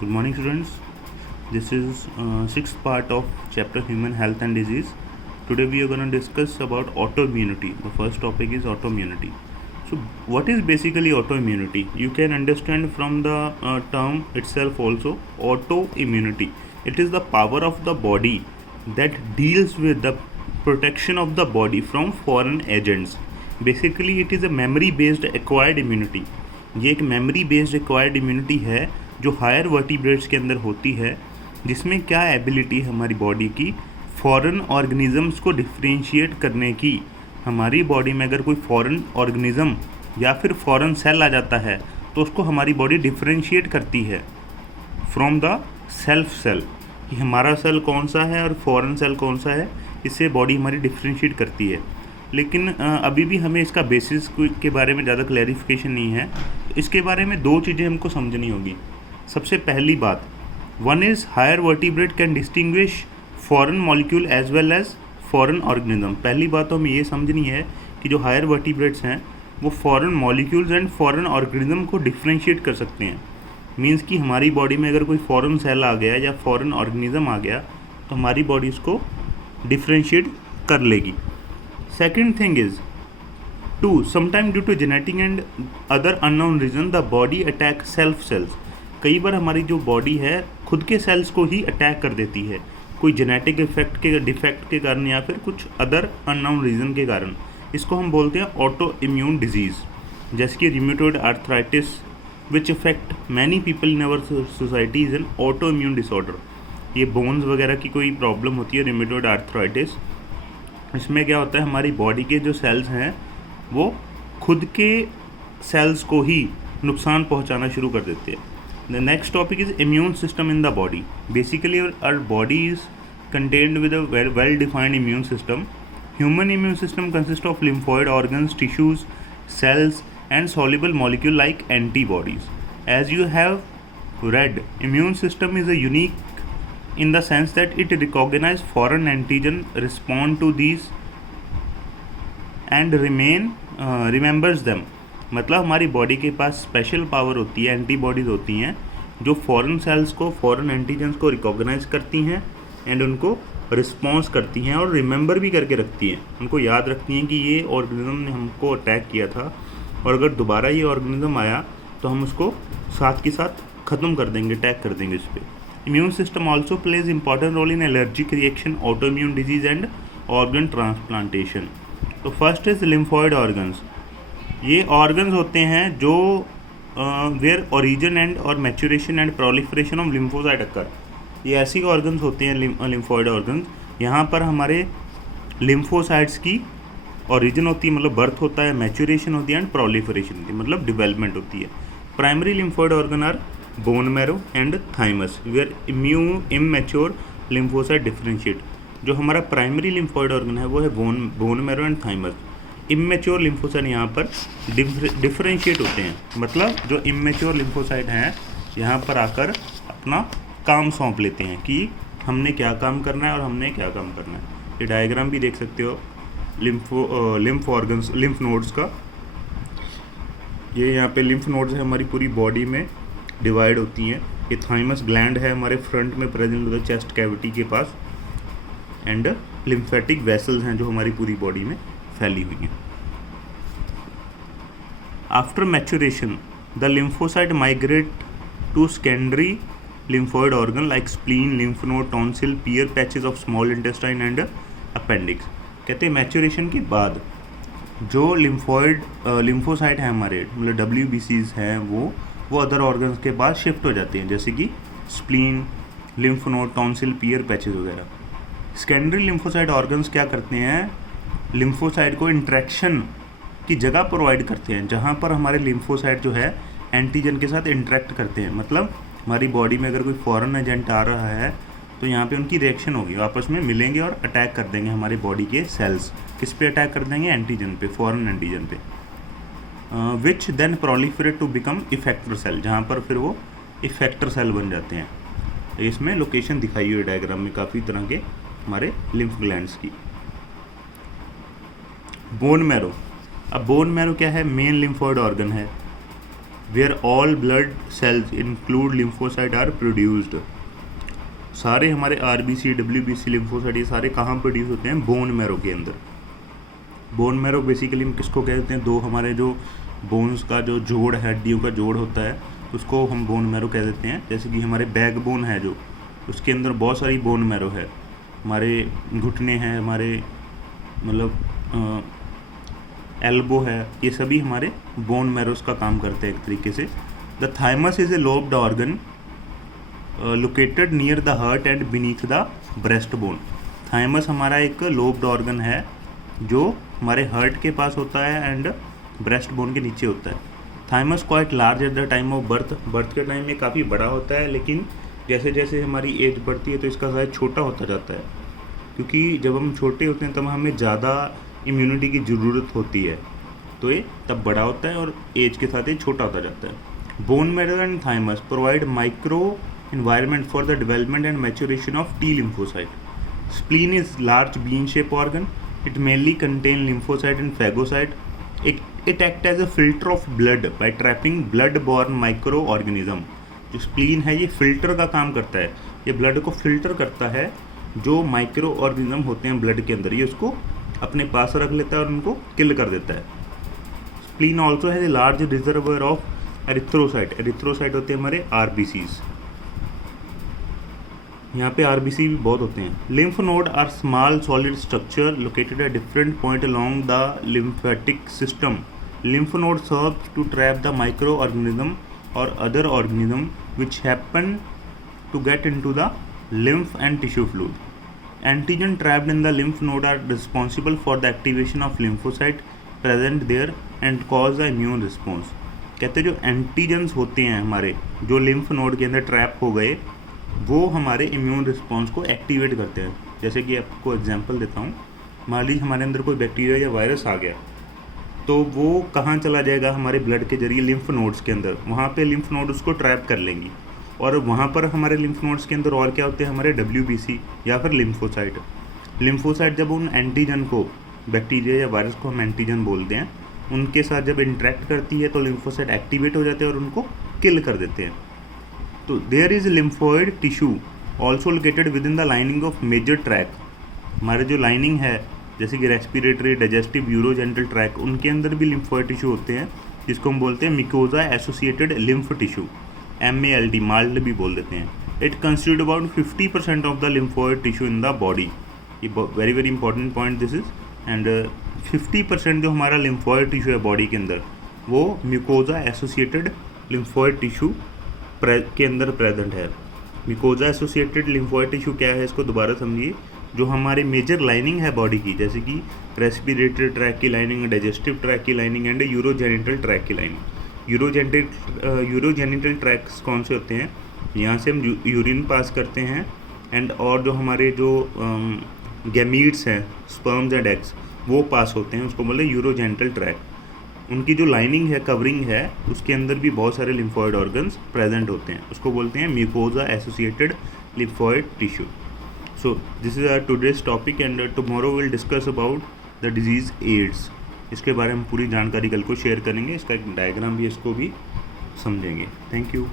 Good morning, students. This is sixth part of chapter Human Health and Disease. Today we are going to discuss about autoimmunity. The first topic is autoimmunity. So, what is basically autoimmunity? You can understand from the term itself also. Autoimmunity. It is the power of the body that deals with the protection of the body from foreign agents. Basically, it is a memory-based acquired immunity. ये एक memory based acquired immunity है जो higher vertebrates के अंदर होती है, जिसमें क्या एबिलिटी है हमारी बॉडी की फॉरेन ऑर्गेनिजम्स को डिफ्रेंशिएट करने की। हमारी बॉडी में अगर कोई फॉरेन ऑर्गेनिज्म या फिर फॉरेन सेल आ जाता है तो उसको हमारी बॉडी डिफ्रेंशिएट करती है फ्रॉम द सेल्फ सेल, कि हमारा सेल कौन सा है और फॉरेन सेल कौन सा है, इससे बॉडी हमारी डिफ्रेंशिएट करती है। लेकिन अभी भी हमें इसका बेसिस के बारे में ज़्यादा क्लैरिफिकेशन नहीं है। इसके बारे में दो चीज़ें हमको समझनी होगी। सबसे पहली बात, one is higher vertebrate can distinguish foreign molecule as well as foreign organism. पहली बात तो हमें ये समझनी है कि जो हायर वर्टिब्रेट्स हैं वो foreign molecules and foreign organism को डिफ्रेंशिएट कर सकते हैं। मीन्स कि हमारी बॉडी में अगर कोई फॉरेन सेल आ गया या फॉरेन ऑर्गेनिज्म आ गया तो हमारी बॉडी इसको डिफ्रेंशिएट कर लेगी। Second thing is, two, sometime due to genetic and other unknown reason the body attack self cells. कई बार हमारी जो बॉडी है खुद के सेल्स को ही अटैक कर देती है, कोई जेनेटिक डिफेक्ट के कारण या फिर कुछ अदर अननोन रीज़न के कारण। इसको हम बोलते हैं ऑटो इम्यून डिजीज़, जैसे कि rheumatoid arthritis which affect many people in our society is an auto immune disorder. ये बोन्स वगैरह की कोई प्रॉब्लम होती है, रिमेटॉइड आर्थराइटिस। इसमें क्या होता है, हमारी बॉडी के जो सेल्स हैं वो खुद के सेल्स को ही नुकसान पहुंचाना शुरू कर देते हैं। The next topic is immune system in the body. Basically our body is contained with a well defined immune system. Human immune system consist of lymphoid organs, tissues, cells and soluble molecule like antibodies. As you have read, immune system is a unique in the sense that it recognize foreign antigen, respond to these and remembers them. मतलब हमारी body के पास special power होती है, antibodies होती हैं जो foreign sales को, foreign antigens को रिकॉग्नाइज करती हैं एंड उनको रिस्पॉन्स करती हैं और रिमेंबर भी करके रखती हैं। उनको याद रखती हैं कि ये ऑर्गेनिज्म ने हमको अटैक किया था और अगर दोबारा ये ऑर्गेनिज्म आया तो हम उसको साथ के साथ ख़त्म कर देंगे, अटैक कर देंगे इस पर। Immune system also plays important role in allergic reaction, autoimmune disease and organ transplantation. तो फर्स्ट इज लिम्फॉइड ऑर्गन्स। ये ऑर्गन्स होते हैं जो वेयर ओरिजिन एंड और maturation and proliferation of lymphocyte occur. ये ऐसी ऑर्गन्स होते हैं लिम्फॉइड ऑर्गन्स, यहाँ पर हमारे लिम्फोसाइट्स की ओरिजिन होती है, मतलब बर्थ होता है, मैच्योरेशन होती है एंड प्रोलिफरेशन होती है, मतलब डेवलपमेंट होती है। Primary lymphoid organ are bone marrow and thymus where immature lymphocyte differentiate. जो हमारा प्राइमरी लिम्फॉइड ऑर्गन है वो है bone marrow and thymus. Immature lymphocyte यहाँ पर डिफ्रेंशिएट होते हैं, मतलब जो इमेच्योर लिम्फोसाइट हैं यहाँ पर आकर अपना काम सौंप लेते हैं कि हमने क्या काम करना है और हमने क्या काम करना है। ये डायग्राम भी देख सकते हो लिम्फ ऑर्गन्स, लिम्फ नोड्स का। ये यहाँ पे लिम्फ नोड्स है हमारी पूरी बॉडी में डिवाइड होती हैं। ये थाइमस ग्लैंड है हमारे फ्रंट में प्रेजेंट होता है चेस्ट कैविटी के पास, एंड लिम्फेटिक वेसल्स हैं जो हमारी पूरी बॉडी में फैली हुई हैं। After maturation the lymphocyte migrate to secondary lymphoid organ like spleen, lymph node, tonsil, Peyer patches of small intestine and appendix. कहते हैं मैच्योरेशन के बाद जो लिम्फोसाइट हैं हमारे, मतलब WBCs हैं, वो अदर ऑर्गन्स के पास शिफ्ट हो जाते हैं, जैसे कि spleen, lymph node, tonsil, Peyer patches वगैरह। सेकेंडरी लिम्फोसाइट ऑर्गन्स क्या करते हैं, लिम्फोसाइट को इंट्रैक्शन की जगह प्रोवाइड करते हैं जहाँ पर हमारे लिम्फोसाइट जो है एंटीजन के साथ इंटरेक्ट करते हैं। मतलब हमारी बॉडी में अगर कोई फॉरेन एजेंट आ रहा है तो यहाँ पे उनकी रिएक्शन होगी, आपस में मिलेंगे और अटैक कर देंगे हमारी बॉडी के सेल्स। किस पे अटैक कर देंगे, एंटीजन पे, फॉरेन एंटीजन पे, which then proliferate to become effector cell, जहाँ पर फिर वो इफेक्टर सेल बन जाते हैं। इसमें लोकेशन दिखाई हुई है डायग्राम में काफ़ी तरह के हमारे लिम्फ ग्लैंड्स की। Bone marrow. अब बोन मैरो क्या है, मेन लिम्फॉइड ऑर्गन है where all blood cells include lymphocyte are produced. सारे हमारे आरबीसी, डब्ल्यूबीसी, लिम्फोसाइट ये सारे कहाँ प्रोड्यूस होते हैं? बोन मैरो के अंदर। बोन मैरो बेसिकली हम किसको कहते हैं? दो हमारे जो बोन्स का जो जोड़ है, हड्डियों का जोड़ होता है, उसको हम बोन मैरो कह देते हैं। जैसे कि हमारे बैक बोन है जो, उसके अंदर बहुत सारी बोन मैरो है। हमारे घुटने हैं, हमारे मतलब एल्बो है, ये सभी हमारे बोन मैरोस का काम करते हैं एक तरीके से। The thymus is a lobed organ located near the heart and beneath the breast bone. Thymus हमारा एक लोब्ड ऑर्गन है जो हमारे हार्ट के पास होता है एंड ब्रेस्ट बोन के नीचे होता है। Thymus quite large at the time of birth. Birth के टाइम में काफ़ी बड़ा होता है, लेकिन जैसे जैसे हमारी एज बढ़ती है तो इसका साइज छोटा होता जाता है, क्योंकि जब हम छोटे होते हैं तब हमें ज़्यादा इम्यूनिटी की ज़रूरत होती है, तो ये तब बड़ा होता है और एज के साथ ये छोटा होता जाता है। Bone marrow and thymus provide micro environment for the development and maturation of T lymphocyte. Spleen is large bean-shaped organ. It mainly contains lymphocyte and phagocyte. It acts as a filter of blood by trapping blood-borne microorganism. जो spleen है ये filter का काम करता है, ये blood को filter करता है। जो माइक्रो ऑर्गेनिज्म होते हैं ब्लड के अंदर, ये उसको अपने पास रख लेता है और उनको किल कर देता है। Spleen also has a large reservoir of erythrocyte. Erythrocyte होते हैं हमारे आरबीसीज, यहाँ पे आरबीसी भी बहुत होते हैं। Lymph node are small solid structure located at different point along the lymphatic system. Lymph node serves to trap the micro organism और other organism which happen to get into the lymph and tissue fluid. Antigen trapped in the lymph node are responsible for the activation of lymphocyte present there and cause the immune response. कहते हैं जो antigens होते हैं हमारे, जो lymph node के अंदर trap हो गए, वो हमारे इम्यून रिस्पॉन्स को एक्टिवेट करते हैं। जैसे कि आपको एग्जांपल देता हूँ, मान लीजिए हमारे अंदर कोई बैक्टीरिया या वायरस आ गया, तो वो कहाँ चला जाएगा? हमारे ब्लड के जरिए लिम्फ नोड्स के अंदर, वहाँ पे लिम्फ नोड उसको ट्रैप कर लेंगी। और वहाँ पर हमारे लिम्फ नोड्स के अंदर और क्या होते हैं? हमारे डब्ल्यूबीसी या फिर लिम्फोसाइट। लिम्फोसाइट जब उन एंटीजन को, बैक्टीरिया या वायरस को हम एंटीजन बोलते हैं, उनके साथ जब इंटरेक्ट करती है तो लिम्फोसाइट एक्टिवेट हो जाते हैं और उनको किल कर देते हैं। तो there is lymphoid tissue also located within the lining of major tract. हमारे जो लाइनिंग है, जैसे कि रेस्पिरेटरी, डाइजेस्टिव, यूरोजेनिटल ट्रैक, उनके अंदर भी लिम्फोइड टिश्यू होते हैं, जिसको हम बोलते हैं mucosa associated lymph tissue, MALT, MALT भी बोल देते हैं। It constitute about 50% of the lymphoid tissue in the body. ये very very important point this is. And 50% जो हमारा लिम्फोइड टिश्यू है बॉडी के अंदर, वो म्यूकोजा एसोसिएटेड लिम्फोइड टिश्यू के अंदर प्रेजेंट है। म्यूकोजा एसोसिएटेड लिम्फोइड टिश्यू क्या है, इसको दोबारा समझिए। जो हमारे मेजर लाइनिंग है बॉडी की, जैसे कि रेस्पिरेटरी ट्रैक की लाइनिंग, डाइजेस्टिव ट्रैक की लाइनिंग एंड यूरोजेनिटल ट्रैक की लाइनिंग। यूरोजेनिटल ट्रैक्स कौन से होते हैं? यहाँ से हम यूरिन पास करते हैं, एंड और जो हमारे जो गैमीट्स हैं, स्पर्म्स एंड एग्स, वो पास होते हैं, उसको बोलते हैं यूरोजेनिटल ट्रैक। उनकी जो लाइनिंग है, कवरिंग है, उसके अंदर भी बहुत सारे लिम्फोइड ऑर्गन्स प्रेजेंट होते हैं, उसको बोलते हैं mucosa associated lymphoid tissue. So this is our today's topic and tomorrow will discuss about the disease AIDS. इसके बारे में पूरी जानकारी कल को शेयर करेंगे, इसका एक डायग्राम भी, इसको भी समझेंगे। Thank you.